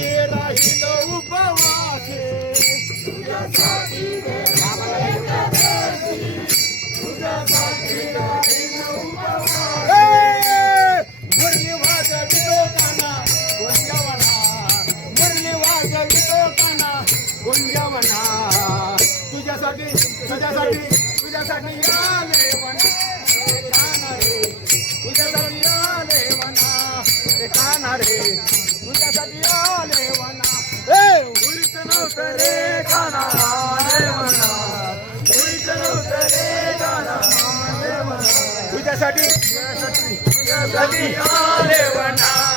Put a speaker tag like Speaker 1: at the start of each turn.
Speaker 1: तुझ्यासाठी राहील उपवास तुझ्यासाठी मुरली वाजवितो काना गुंजवना मुरली वाजवितो काना गुंजवना तुझ्यासाठी तुझ्यासाठी तुझ्यासाठी आले वना. रे रे तुझ्यासाठी आले वना रे काना रे आले वना ए हुरीत नव्हतं रे काना रे वना नव्हतं रे तुझ्यासाठी तुझ्यासाठी आले वना